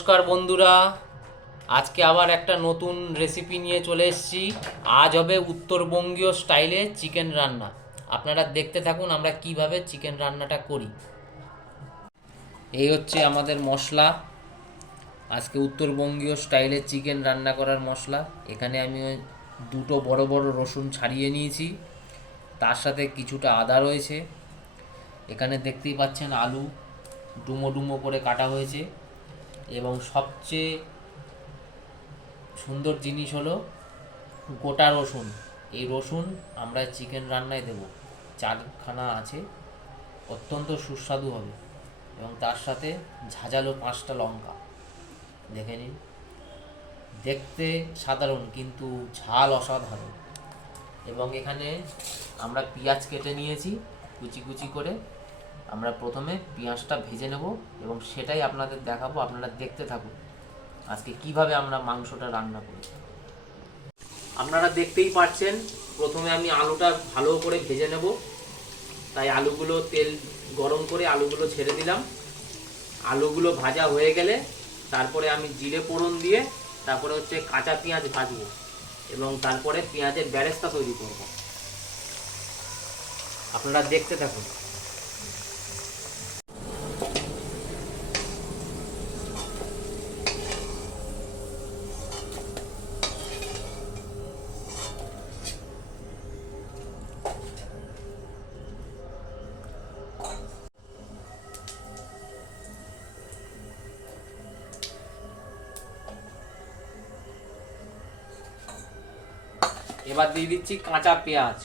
নমস্কার বন্ধুরা, আজকে আবার একটা নতুন রেসিপি নিয়ে চলে এসেছি। আজ হবে উত্তরবঙ্গীয় স্টাইলে চিকেন রান্না। আপনারা দেখতে থাকুন আমরা কিভাবে চিকেন রান্নাটা করি। এই হচ্ছে আমাদের মশলা, আজকে উত্তরবঙ্গীয় স্টাইলে চিকেন রান্না করার মশলা। এখানে আমি দুটো বড় বড় রসুন ছাড়িয়ে নিয়েছি, তার সাথে কিছুটা আদা রয়েছে। এখানে দেখতেই পাচ্ছেন আলু ডুমো ডুমো করে কাটা হয়েছে, এবং সবচেয়ে সুন্দর জিনিস হলো গোটা রসুন। এই রসুন আমরা চিকেন রান্নায় দেব, চারখানা আছে, অত্যন্ত সুস্বাদু হবে। এবং তার সাথে ঝাঁঝালো 5টা লঙ্কা, দেখে নিন। দেখতে সাধারণ কিন্তু ঝাল অসাধারণ। এবং এখানে আমরা পেঁয়াজ কেটে নিয়েছি কুচি কুচি করে। আমরা প্রথমে পেঁয়াজটা ভেজে নেব এবং সেটাই আপনাদের দেখাবো। আপনারা দেখতে থাকুন আজকে কিভাবে আমরা মাংসটা রান্না করি। আপনারা দেখতেই পাচ্ছেন, প্রথমে আমি আলুটা ভালো করে ভেজে নেব। তাই আলুগুলো তেল গরম করে আলুগুলো ছেড়ে দিলাম। আলুগুলো ভাজা হয়ে গেলে তারপরে আমি জিরে ফোড়ন দিয়ে তারপরে হচ্ছে কাঁচা পেঁয়াজ ভাজবো এবং তারপরে পেঁয়াজের বেরেস্তা তৈরি করব। আপনারা দেখতে থাকুন। এবার দিয়ে দিচ্ছি কাঁচা পেঁয়াজ,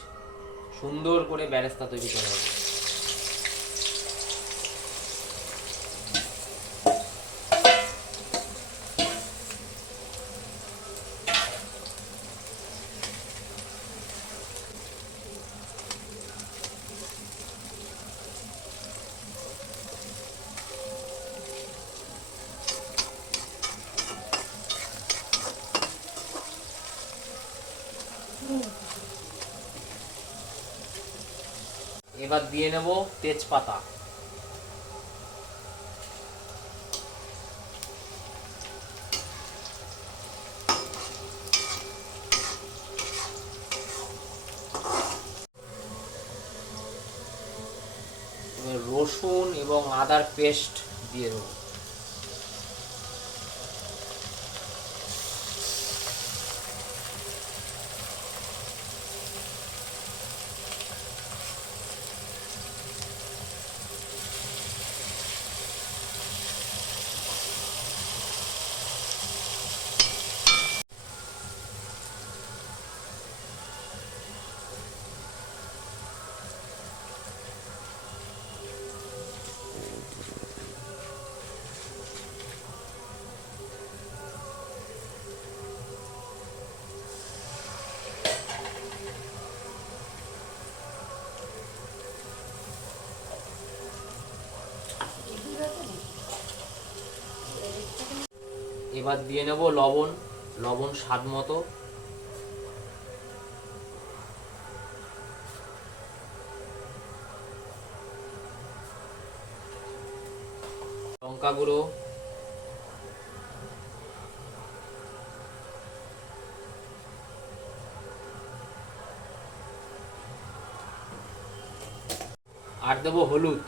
সুন্দর করে বেরেস্তা তৈরি করা হবে। এবার দিয়ে নেব তেজপাতা, রসুন এবং আদার পেস্ট দিয়ে দেবো। এবার দিয়ে নেব লবণ, লবণ স্বাদ মতো। লঙ্কা গুঁড়ো, আর দেবো হলুদ।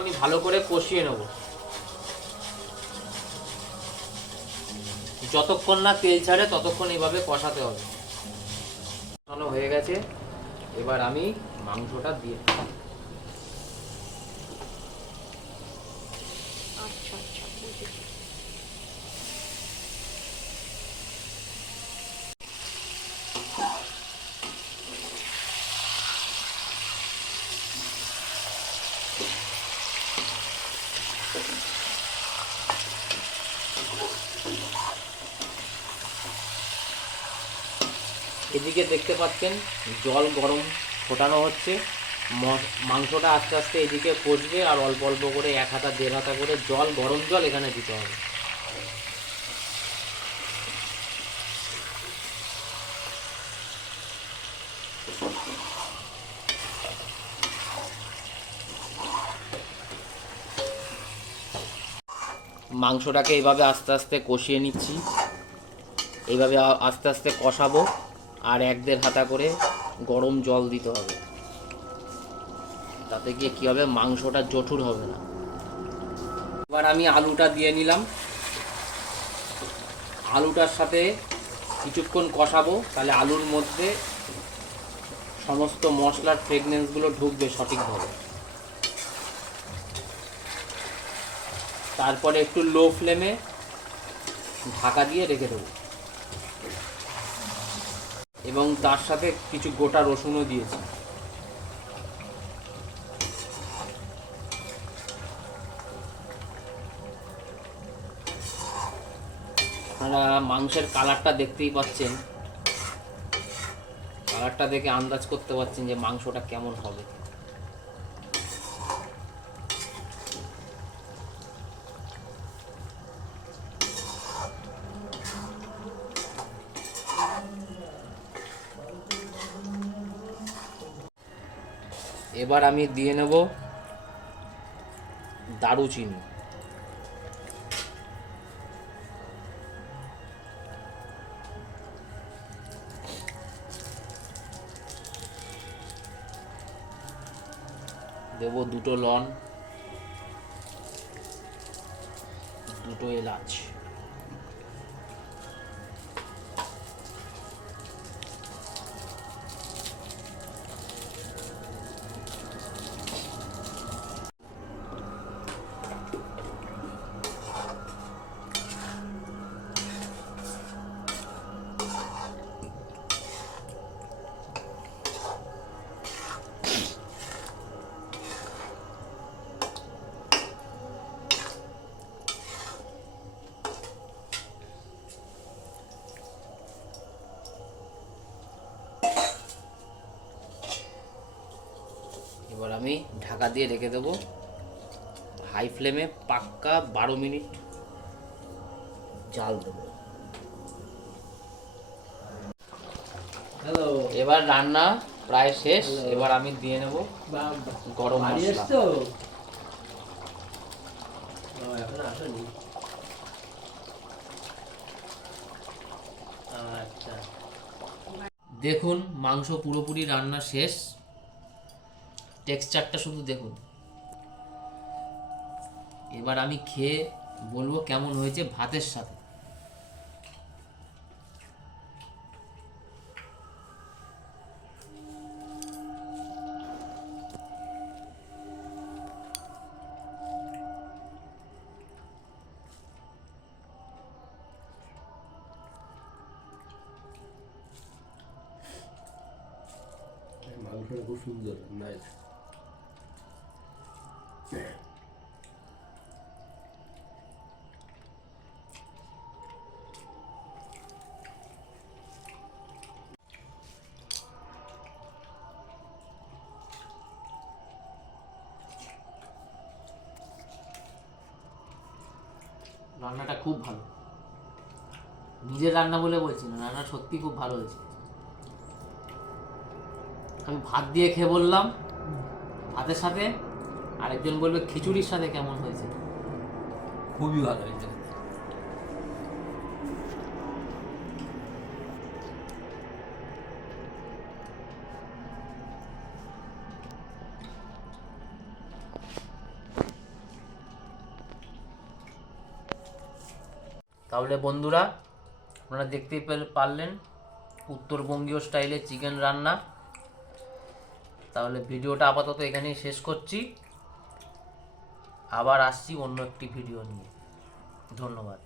আমি ভালো করে কষিয়ে নেব যতক্ষণ না তেল ছাড়ে, ততক্ষণ এইভাবে কষাতে হবে। কষানো হয়ে গেছে, এবার আমি মাংসটা দিয়ে দেব। আচ্ছা আচ্ছা, বুঝেছি। এদিকে দেখতে পাচ্ছেন জল গরম ফোটানো হচ্ছে। মাংসটা আস্তে আস্তে এদিকে কষবে, আর অল্প অল্প করে 1 হাতা 1.5 হাতা করে জল, গরম জল এখানে দিতে হবে। মাংসটাকে এইভাবে আস্তে আস্তে কষিয়ে নিচ্ছি। এইভাবে আস্তে আস্তে কষাবো, আর 1-1.5 হাতা করে গরম জল দিতে হবে। তাতে গিয়ে কী হবে, মাংসটা জঠুর হবে না। এবার আমি আলুটা দিয়ে নিলাম। আলুটার সাথে কিছুক্ষণ কষাবো, তাহলে আলুর মধ্যে সমস্ত মশলার ফ্রেগনেন্সগুলো ঢুকবে সঠিকভাবে। তারপরে একটু লো ফ্লেমে ঢাকা দিয়ে রেখে দেবো, এবং তার সাথে কিছু গোটা রসুনও দিয়েছি। আপনারা মাংসের কালারটা দেখতেই পাচ্ছেন, কালারটা দেখে আন্দাজ করতে পারছেন যে মাংসটা কেমন হবে। এবার আমি দিয়ে নেব দারুচিনি। দেব 2টো লং, 2টো এলাচ। এবার আমি ঢাকা দিয়ে রেখে দেবো হাই ফ্লেমে, পাক্কা 12 মিনিট জাল দেবো। এবার রান্না প্রায় শেষ। এবার আমি দিয়ে নেব গরম মশলা। দেখুন মাংস পুরোপুরি রান্না শেষ, টেক্সচারটা শুধু দেখুন। এবার আমি খেয়ে বলবো কেমন হয়েছে ভাতের সাথে। মাংসটা খুব সুন্দর, নাইস। রান্নাটা খুব ভালো, নিজের রান্না বলে বলছি না, রান্না সত্যি খুব ভালো হয়েছে। আমি ভাত দিয়ে খেয়ে বললাম ভাতের সাথে, আরেকজন বলবে খিচুড়ির সাথে কেমন হয়েছে। খুবই ভালো হয়েছে। তাহলে বন্ধুরা, আপনারা দেখতেই পারলেন উত্তরবঙ্গীয় স্টাইলে চিকেন রান্না। তাহলে ভিডিওটা আপাতত এখানেই শেষ করছি, আবার আসছি অন্য একটি ভিডিও নিয়ে। ধন্যবাদ।